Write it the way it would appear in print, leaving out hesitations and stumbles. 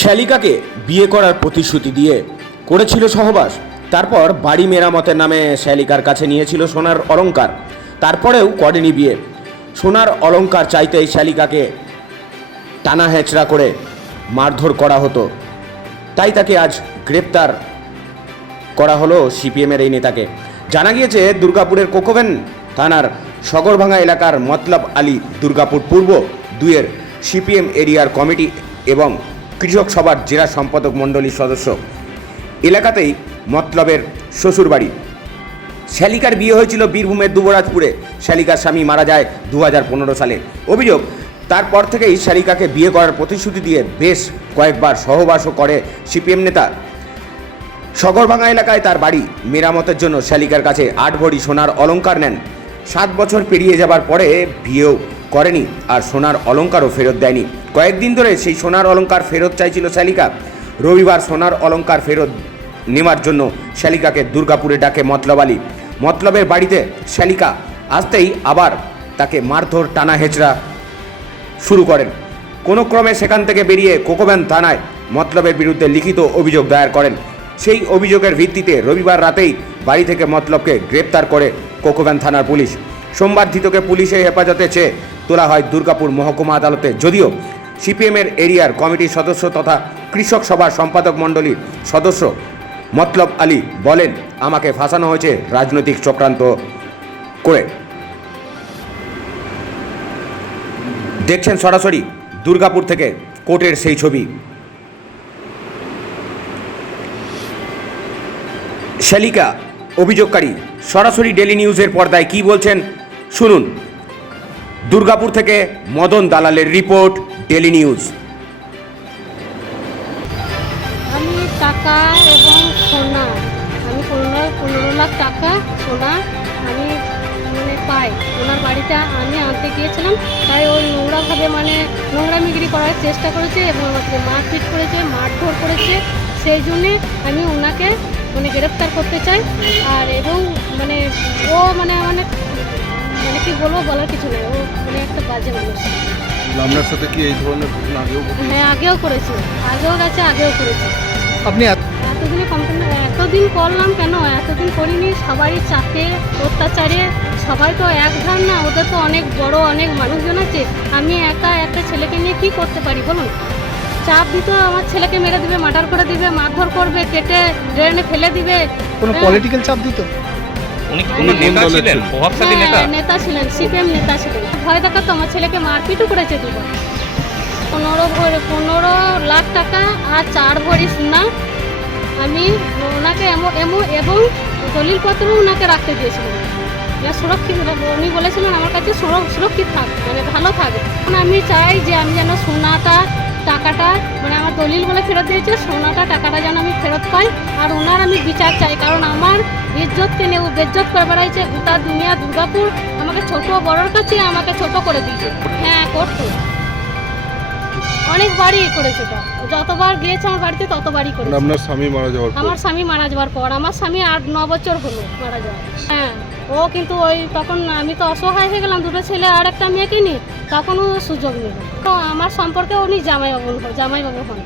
শ্যালিকাকে বিয়ে করার প্রতিশ্রুতি দিয়ে করেছিল সহবাস। তারপর বাড়ি মেরামতের নামে শ্যালিকার কাছে নিয়েছিল সোনার অলংকার। তারপরেও করেনি বিয়ে। সোনার অলংকার চাইতেই শ্যালিকাকে টানা হেঁচড়া করে মারধর করা হতো। তাই তাকে আজ গ্রেপ্তার করা হলো সিপিএমের এই নেতাকে। জানা গিয়েছে দুর্গাপুরের কোকোভেন থানার সগরভাঙ্গা এলাকার মতলব আলী দুর্গাপুর পূর্ব 2-এর সিপিএম এরিয়ার কমিটি এবং কৃষক সভার জেলা সম্পাদক মণ্ডলীর সদস্য। এলাকাতেই মতলবের শ্বশুরবাড়ি। শ্যালিকার বিয়ে হয়েছিল বীরভূমের দুবরাজপুরে। শ্যালিকার স্বামী মারা যায় 2015 সালে। অভিযোগ, তারপর থেকেই শ্যালিকাকে বিয়ে করার প্রতিশ্রুতি দিয়ে বেশ কয়েকবার সহবাসও করে সিপিএম নেতা। সগরভাঙ্গা এলাকায় তার বাড়ি মেরামতের জন্য শ্যালিকার কাছে 8 ভরি সোনার অলংকার নেন। 7 বছর পেরিয়ে যাবার পরে বিয়েও করেনি আর সোনার অলংকারও ফেরত দেয়নি। কয়েকদিন ধরে সেই সোনার অলংকার ফেরত চাইছিল শ্যালিকা। রবিবার সোনার অলংকার ফেরত নেওয়ার জন্য শ্যালিকাকে দুর্গাপুরে ডাকে মতলব আলী। মতলবের বাড়িতে শ্যালিকা আসতেই আবার তাকে মারধর টানা হেঁচড়া শুরু করেন। কোনো ক্রমে সেখান থেকে বেরিয়ে কোকোভেন থানায় মতলবের বিরুদ্ধে লিখিত অভিযোগ দায়ের করেন। সেই অভিযোগের ভিত্তিতে রবিবার রাতেই বাড়ি থেকে মতলবকে গ্রেপ্তার করে কোকোভেন থানার পুলিশ। সোমবার ধৃতকে পুলিশের হেফাজতে চেয়ে তোলা হয় দুর্গাপুর মহকুমা আদালতে। যদিও সিপিএমের এরিয়ার কমিটির সদস্য তথা কৃষক সভার সম্পাদক মণ্ডলীর সদস্য মতলব আলী বলেন, আমাকে ফাঁসানো হয়েছে রাজনৈতিক চক্রান্ত করে। দেখছেন সরাসরি দুর্গাপুর থেকে কোর্টের সেই ছবি। শ্যালিকা অভিযোগকারী সরাসরি ডেলি নিউজের পর্দায় কি বলছেন শুনুন। দুর্গাপুর থেকে মদন দালালের রিপোর্ট, ডেলি নিউজ। আমি টাকা এবং সোনা, আমি 15 লাখ টাকা সোনা আমি পাই ওনার বাড়িতে আমি আনতে গিয়েছিলাম। তাই ওই নোংরাভাবে নোংরামিগিরি করার চেষ্টা করেছে এবং আমাকে মারপিট করেছে, মারধর করেছে। সেই জন্যে আমি ওনাকে গ্রেফতার করতে চাই। আর এবং ও কি বলবো, বলার কিছু নেই। ও একটা বাজে মানুষ। আপনার সাথে কি এই ধরনের ঘটনা আগেও ঘটেছে? হ্যাঁ, আগেও করেছে, আগেও গেছে, আগেও করেছে। আপনি এতদিনে কমপ্লেন এতদিন করলাম কেন? এতদিন করিনি। সবারই চাপে অত্যাচারে সবাই তো এক ধার না, ওদের তো অনেক বড় অনেক মানুষজন আছে। আমি একা একটা ছেলেকে নিয়ে কি করতে পারি বলুন? চাপ দিত, আমার ছেলেকে মেরে দিবে, মার্ডার করে দিবে, মারধর করবে, কেটে ড্রেনে ফেলে দিবে। কোনো পলিটিক্যাল চাপ দিত? উনি নেতা ছিলেন, প্রভাবশালী নেতা? নেতা ছিলেন, সিপিএম নেতা ছিলেন। ভয় দেখাতো, আমার ছেলেকে মারপিটও করেছে দুবার। 15 লাখ টাকা আর 4 ভরি সোনা আমি ওনাকে এবং দলিলপত্র ওনাকে রাখতে দিয়েছিলাম। সুরক্ষিত, উনি বলেছিলেন আমার কাছে সুরক্ষিত থাক, ভালো থাকবে। আমি চাই যে আমি যেন সোনাটা টাকাটা আমার দলিল বলে ফেরত দিয়েছে, সোনাটা টাকাটা যেন আমি ফেরত পাই। আর ওনার আমি বিচার চাই, কারণ আমার ইজ্জতকে নিয়ে ও বেজ্জত করে বেড়াইছে। গোটা দুনিয়া দুর্গাপুর আমাকে ছোট বড়োর কাছে আমাকে ছোট করে দিয়েছে। হ্যাঁ, করতো, অনেকবারই করেছে। যতবার গিয়েছে আমার বাড়িতে ততবারই করেছে। আপনার স্বামী মারা যাওয়ার পর? আমার স্বামী মারা যাওয়ার পর, আমার স্বামী 8-9 বছর হলো মারা যাওয়া। হ্যাঁ, ও কিন্তু তখন আমি তো অসহায় হয়ে গেলাম, 2টো ছেলে আর একটা মেয়েকে নিয়ে, তখন ও সুযোগ নিল। তো আমার সম্পর্কে উনি জামাইবাবু হন।